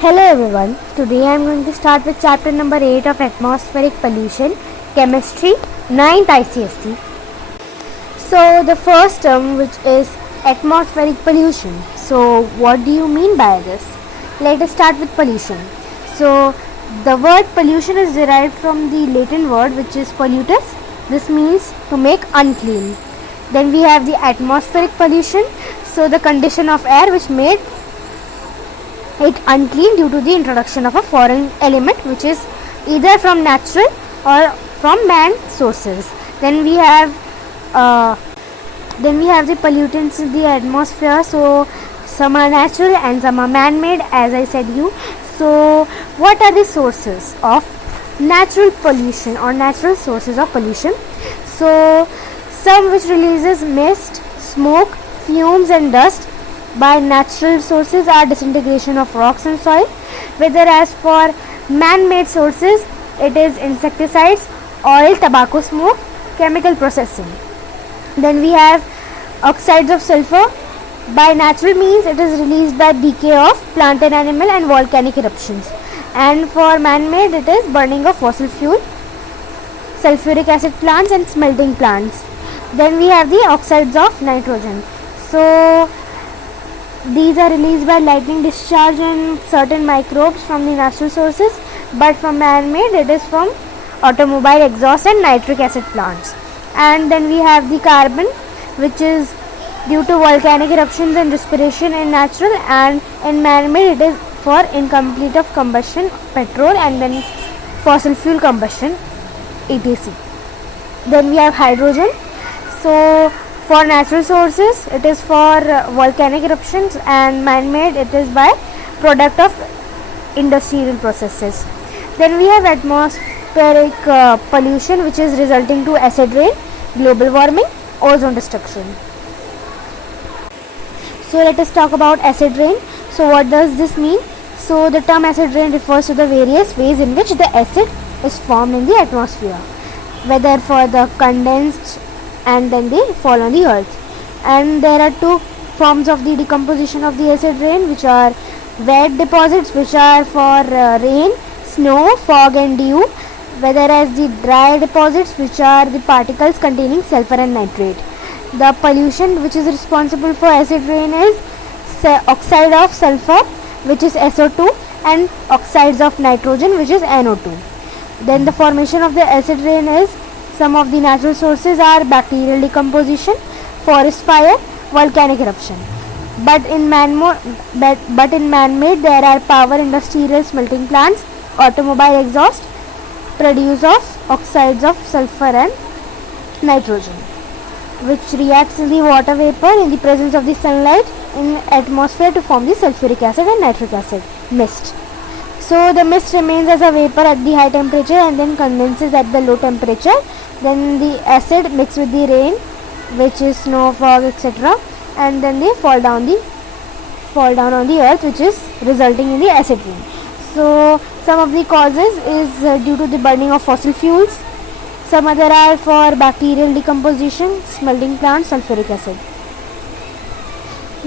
Hello everyone, today I am going to start with chapter number 8 of Atmospheric Pollution, Chemistry, 9th ICSE. So the first term, which is atmospheric pollution. So what do you mean by this? Let us start with pollution. So the word pollution is derived from the Latin word which is pollutus. This means to make unclean. Then we have the atmospheric pollution. So the condition of air which made it unclean due to the introduction of a foreign element which is either from natural or from man sources. Then we have the pollutants in the atmosphere. So some are natural and some are man-made, as I said you. So what are the sources of natural pollution or natural sources of pollution? So some which releases mist, smoke, fumes and dust by natural sources are disintegration of rocks and soil, whereas for man-made sources it is insecticides, oil, tobacco smoke, chemical processing. Then we have oxides of sulfur. By natural means it is released by decay of plant and animal and volcanic eruptions, and for man-made it is burning of fossil fuel, sulfuric acid plants and smelting plants. Then we have the oxides of nitrogen. So these are released by lightning discharge and certain microbes from the natural sources, but from man-made it is from automobile exhaust and nitric acid plants. And then we have the carbon, which is due to volcanic eruptions and respiration in natural, and in man-made it is for incomplete of combustion, petrol and then fossil fuel combustion, etc. Then we have hydrogen. So for natural sources it is for volcanic eruptions, and man-made it is by product of industrial processes. Then we have atmospheric pollution, which is resulting to acid rain, global warming, ozone destruction. So let us talk about acid rain. So what does this mean? So the term acid rain refers to the various ways in which the acid is formed in the atmosphere, whether for the condensed and then they fall on the earth. And there are two forms of the decomposition of the acid rain, which are wet deposits, which are for rain, snow, fog and dew, whereas the dry deposits, which are the particles containing sulfur and nitrate. The pollution which is responsible for acid rain is oxide of sulfur, which is SO2, and oxides of nitrogen, which is NO2. Then the formation of the acid rain is, some of the natural sources are bacterial decomposition, forest fire, volcanic eruption. But in man-made there are power industrial smelting plants, automobile exhaust, produce of oxides of sulfur and nitrogen, which reacts in the water vapor in the presence of the sunlight in atmosphere to form the sulfuric acid and nitric acid mist. So the mist remains as a vapor at the high temperature and then condenses at the low temperature. Then the acid mixes with the rain, which is snow, fog, etc., and then they fall down on the earth, which is resulting in the acid rain. So some of the causes is due to the burning of fossil fuels. Some other are for bacterial decomposition, smelting plants, sulfuric acid.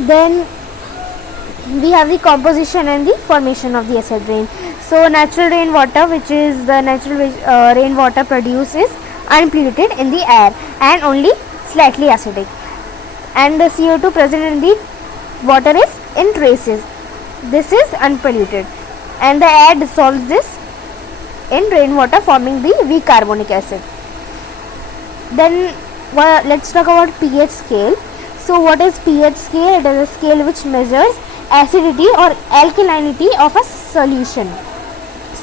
Then we have the composition and the formation of the acid rain. So natural rainwater, which is the natural rainwater produced, is unpolluted in the air and only slightly acidic, and the CO2 present in the water is in traces. This is unpolluted, and the air dissolves this in rainwater, forming the weak carbonic acid. Then let's talk about pH scale. So what is pH scale? It is a scale which measures acidity or alkalinity of a solution.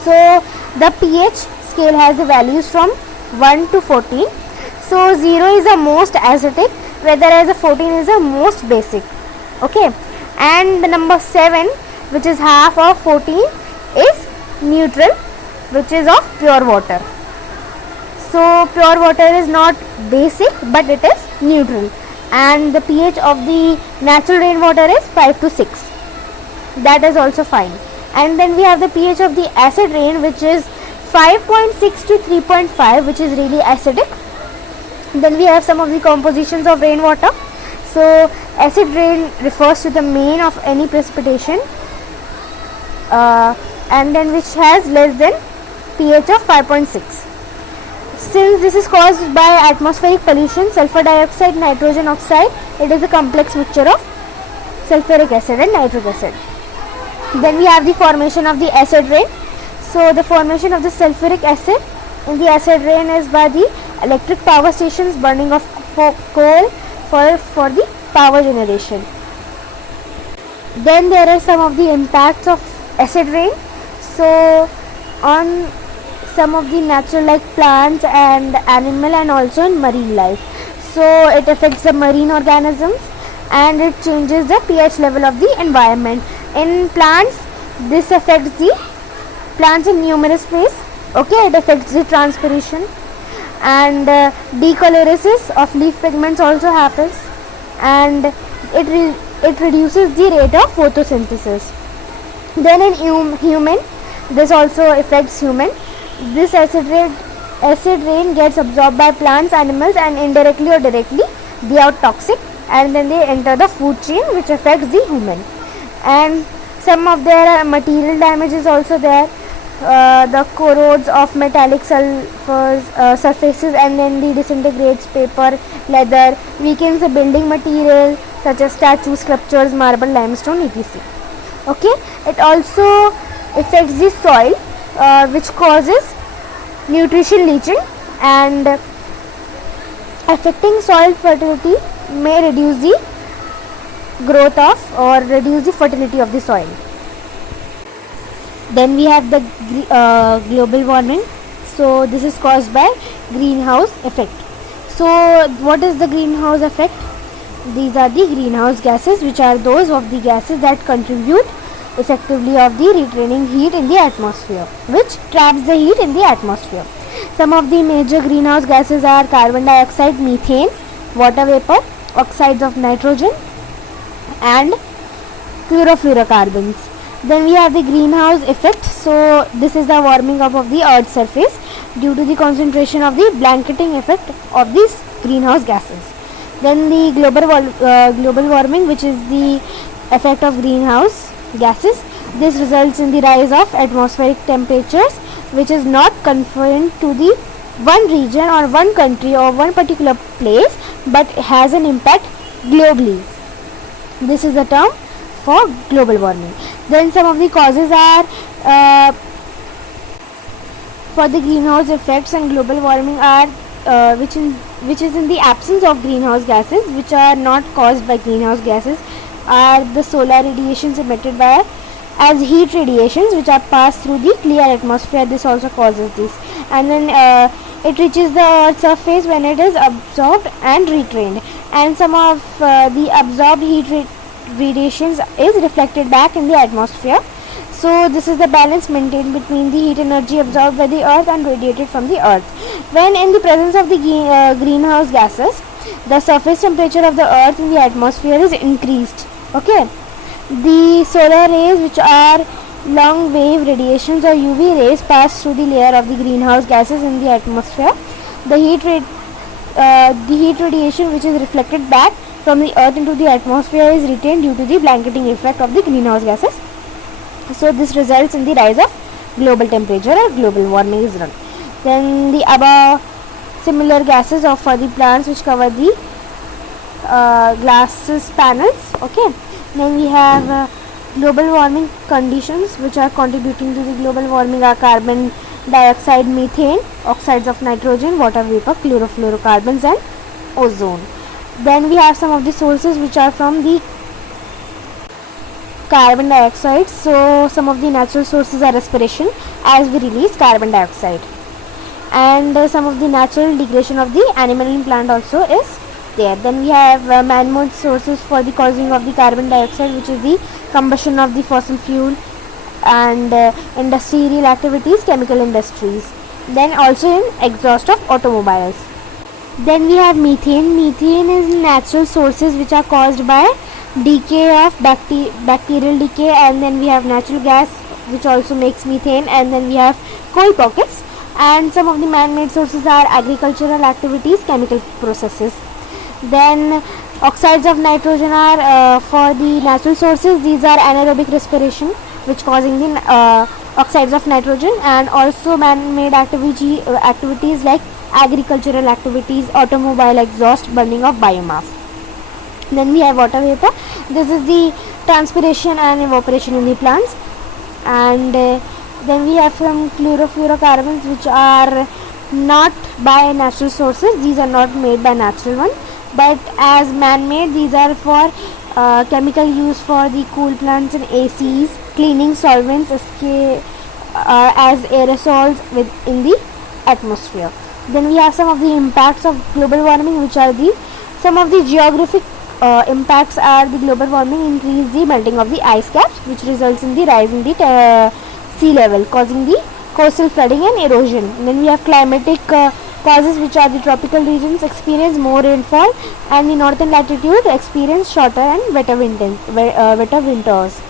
So the pH scale has the values from 1 to 14. So 0 is the most acidic, whereas 14 is the most basic. Okay, and the number 7, which is half of 14, is neutral, which is of pure water. So pure water is not basic, but it is neutral, and the pH of the natural rainwater is 5 to 6. That is also fine. And then we have the pH of the acid rain, which is 5.6 to 3.5, which is really acidic. Then we have some of the compositions of rainwater. So acid rain refers to the main of any precipitation and then which has less than pH of 5.6. Since this is caused by atmospheric pollution, sulfur dioxide, nitrogen oxide, it is a complex mixture of sulfuric acid and nitric acid. Then we have the formation of the acid rain. So the formation of the sulfuric acid in the acid rain is by the electric power stations burning of coal for the power generation. Then there are some of the impacts of acid rain. So on some of the natural like plants and animal and also in marine life. So it affects the marine organisms and it changes the pH level of the environment. In plants, this affects the plants in numerous ways. Okay, it affects the transpiration and decoloration of leaf pigments also happens, and it reduces the rate of photosynthesis. Then in human, this also affects human. This acid rain gets absorbed by plants, animals, and indirectly or directly they are toxic, and then they enter the food chain, which affects the human. And some of their material damage is also there. The corrodes of metallic surfaces, and then the disintegrates paper, leather, weakens the building material such as statues, sculptures, marble, limestone, etc. Okay, it also affects the soil, which causes nutrition leaching, and affecting soil fertility may reduce the growth of or reduce the fertility of the soil. Then we have the global warming. So this is caused by greenhouse effect. So what is the greenhouse effect? These are the greenhouse gases, which are those of the gases that contribute effectively of the retraining heat in the atmosphere, which traps the heat in the atmosphere. Some of the major greenhouse gases are carbon dioxide, methane, water vapor, oxides of nitrogen, and chlorofluorocarbons. Then we have the greenhouse effect. So this is the warming up of the earth's surface due to the concentration of the blanketing effect of these greenhouse gases. Then the global warming, which is the effect of greenhouse gases. This results in the rise of atmospheric temperatures, which is not confined to the one region or one country or one particular place, but has an impact globally. This is the term for global warming. Then some of the causes are for the greenhouse effects and global warming are which is in the absence of greenhouse gases, which are not caused by greenhouse gases, are the solar radiations emitted by as heat radiations, which are passed through the clear atmosphere. This also causes this, and then it reaches the earth's surface when it is absorbed and retrained, and some of the absorbed heat radiations is reflected back in the atmosphere. So this is the balance maintained between the heat energy absorbed by the earth and radiated from the earth. When in the presence of the greenhouse gases, the surface temperature of the earth in the atmosphere is increased. Okay, the solar rays, which are long wave radiations or UV rays, pass through the layer of the greenhouse gases in the atmosphere. The heat radiation, which is reflected back from the earth into the atmosphere, is retained due to the blanketing effect of the greenhouse gases. So this results in the rise of global temperature or global warming is run. Then the above similar gases of for the plants, which cover the glasses panels. Okay, then we have global warming conditions which are contributing to the global warming are carbon dioxide, methane, oxides of nitrogen, water vapor, chlorofluorocarbons, and ozone. Then we have some of the sources which are from the carbon dioxide. So some of the natural sources are respiration, as we release carbon dioxide, and some of the natural degradation of the animal and plant also is there. Then we have man-made sources for the causing of the carbon dioxide, which is the combustion of the fossil fuel and industrial activities, chemical industries, then also in exhaust of automobiles. Then we have methane. Methane is natural sources which are caused by decay of bacterial decay, and then we have natural gas which also makes methane, and then we have coal pockets, and some of the man-made sources are agricultural activities, chemical processes. Then oxides of nitrogen are for the natural sources. These are anaerobic respiration, which causing the oxides of nitrogen, and also man-made activities like agricultural activities, automobile exhaust, burning of biomass. Then we have water vapor. This is the transpiration and evaporation in the plants. And then we have some chlorofluorocarbons, which are not by natural sources. These are not made by natural one, but as man-made. These are for chemical use for the cool plants and ACs, cleaning solvents, as aerosols within the atmosphere. Then we have some of the impacts of global warming, which are some of the geographic impacts are the global warming increase the melting of the ice caps, which results in the rise in the sea level, causing the coastal flooding and erosion. And then we have climatic causes, which are the tropical regions experience more rainfall, and the northern latitude experience shorter and wetter winters.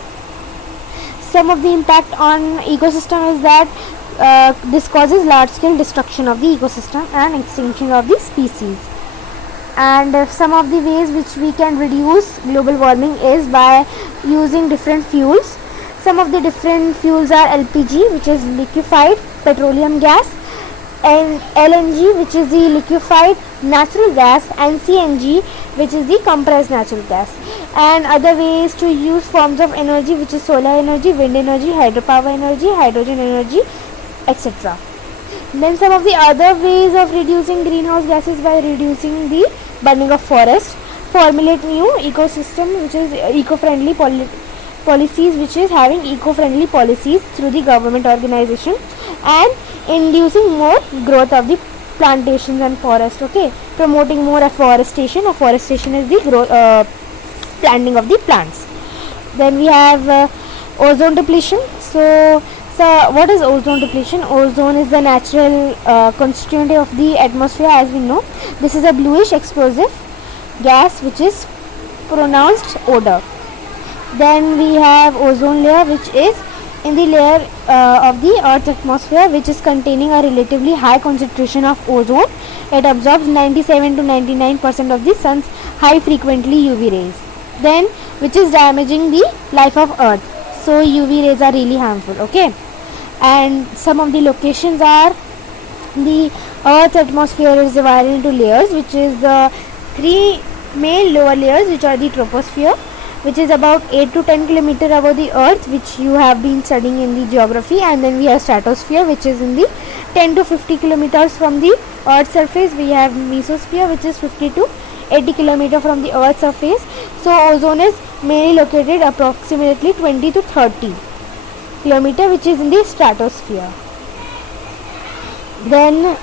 Some of the impact on ecosystem is that this causes large scale destruction of the ecosystem and extinction of the species. And some of the ways which we can reduce global warming is by using different fuels. Some of the different fuels are LPG, which is liquefied petroleum gas, and LNG, which is the liquefied natural gas, and CNG, which is the compressed natural gas. And other ways to use forms of energy, which is solar energy, wind energy, hydropower energy, hydrogen energy, etc. Then some of the other ways of reducing greenhouse gases by reducing the burning of forest, formulate new ecosystem, which is eco-friendly policies, which is having eco-friendly policies through the government organization, and inducing more growth of the plantations and forest. Okay, promoting more afforestation. Afforestation is the planting of the plants. Then we have ozone depletion. So what is ozone depletion? Ozone is the natural constituent of the atmosphere, as we know. This is a bluish explosive gas which is pronounced odor. Then we have ozone layer, which is in the layer of the Earth's atmosphere, which is containing a relatively high concentration of ozone. It absorbs 97 to 99% of the sun's high frequently UV rays, then which is damaging the life of Earth. So UV rays are really harmful. Okay, and some of the locations are the Earth's atmosphere is divided into layers, which is the three main lower layers, which are the troposphere, which is about 8 to 10 kilometer above the Earth, which you have been studying in the geography. And then we have stratosphere, which is in the 10 to 50 kilometers from the Earth's surface. We have mesosphere, which is 50 to 80 kilometer from the Earth's surface. So ozone is mainly located approximately 20 to 30 kilometer, which is in the stratosphere. Then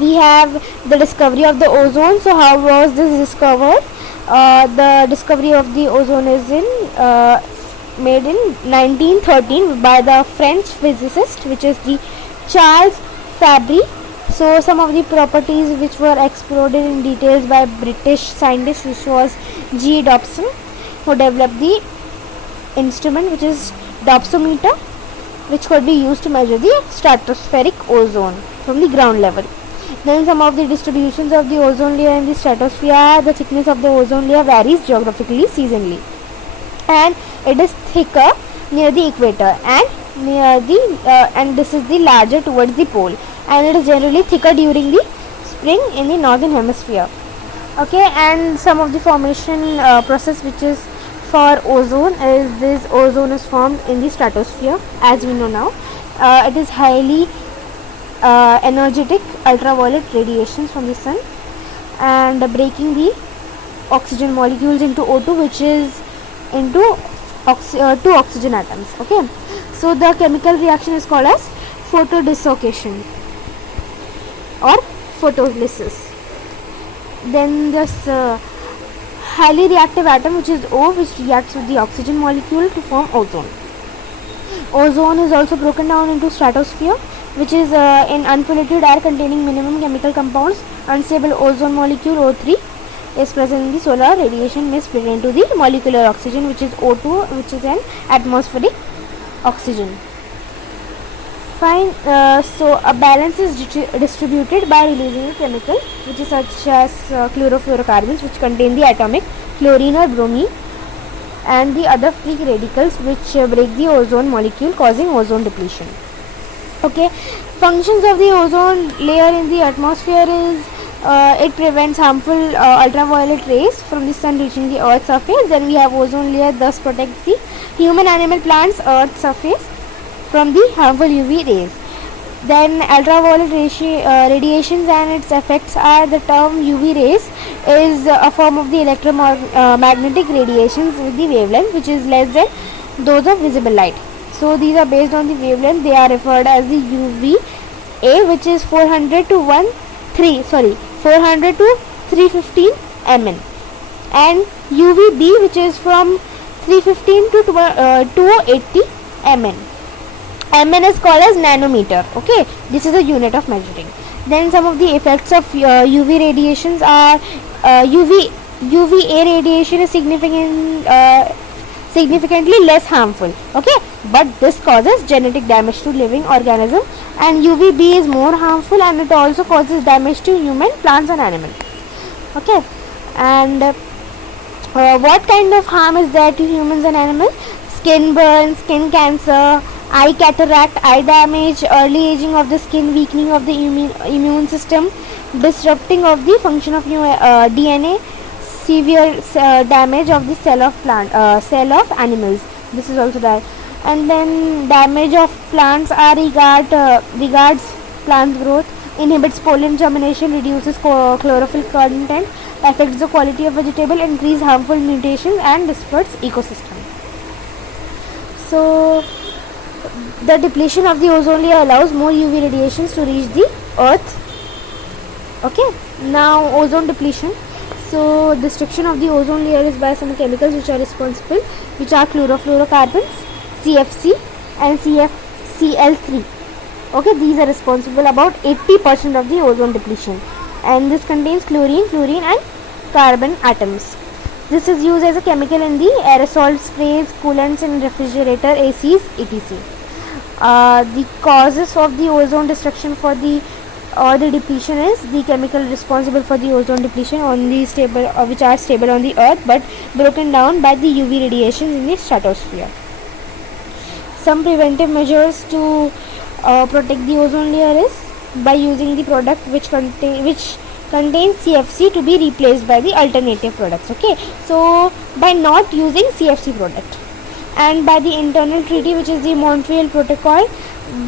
we have the discovery of the ozone. So how was this discovered? The discovery of the ozone is made in 1913 by the French physicist, which is the Charles Fabry. So some of the properties which were explored in details by British scientist, which was G. Dobson, who developed the instrument, which is Dobsometer, which could be used to measure the stratospheric ozone from the ground level. Then some of the distributions of the ozone layer in the stratosphere. The thickness of the ozone layer varies geographically, seasonally, and it is thicker near the equator and near the and this is the larger towards the pole, and it is generally thicker during the spring in the northern hemisphere. Okay, and some of the formation process which is for ozone is this: ozone is formed in the stratosphere, as we know now. It is highly energetic ultraviolet radiations from the sun, and breaking the oxygen molecules into O2, which is into two oxygen atoms. Okay, so the chemical reaction is called as photodissociation or photolysis. Then this highly reactive atom, which is O, which reacts with the oxygen molecule to form ozone. Ozone is also broken down into stratosphere, which is in unpolluted air containing minimum chemical compounds. Unstable ozone molecule O3 is present in the solar radiation, may split into the molecular oxygen, which is O2, which is an atmospheric oxygen. Fine. So a balance is distributed by releasing a chemical, which is such as chlorofluorocarbons, which contain the atomic chlorine or bromine, and the other free radicals which break the ozone molecule, causing ozone depletion. Okay, functions of the ozone layer in the atmosphere is it prevents harmful ultraviolet rays from the sun reaching the earth's surface. Then we have ozone layer thus protects the human, animal, plants, earth's surface from the harmful UV rays. Then ultraviolet radiations and its effects are, the term UV rays is a form of the electromagnetic radiations with the wavelength which is less than those of visible light. So these are based on the wavelength. They are referred as the UVA, which is 400 to 315 Mn, and UVB, which is from 315 to 280 Mn. Mn is called as nanometer. Okay, this is a unit of measuring. Then some of the effects of UV radiations are UVA radiation is significantly less harmful. Okay, but this causes genetic damage to living organism, and UVB is more harmful and it also causes damage to human, plants and animals. Okay, and what kind of harm is there to humans and animals? Skin burn, skin cancer, eye cataract, eye damage, early aging of the skin, weakening of the immune system, disrupting of the function of DNA, severe damage of the cell of animals. This is also that. And then damage of plants are regards plant growth, inhibits pollen germination, reduces chlorophyll content, affects the quality of vegetable, increase harmful mutations and disrupts ecosystem. So the depletion of the ozone layer allows more UV radiations to reach the earth. Okay, now ozone depletion. So destruction of the ozone layer is by some chemicals which are responsible, which are chlorofluorocarbons, CFC and CFCl3. Okay, these are responsible about 80% of the ozone depletion, and this contains chlorine, fluorine and carbon atoms. This is used as a chemical in the aerosol sprays, coolants in refrigerator, ACs, etc. The causes of the ozone destruction the depletion is the chemical responsible for the ozone depletion on the stable which are stable on the earth but broken down by the UV radiations in the stratosphere. Some preventive measures to protect the ozone layer is by using the product which contains CFC to be replaced by the alternative products. Okay, so by not using CFC product, and by the internal treaty which is the Montreal Protocol,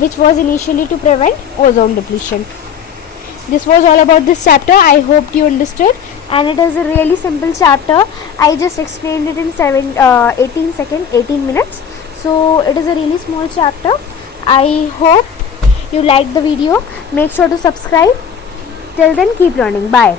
which was initially to prevent ozone depletion. This was all about this chapter. I hope you understood, and it is a really simple chapter. I just explained it in 18 minutes. So it is a really small chapter. I hope you liked the video. Make sure to subscribe. Till then, keep learning. Bye.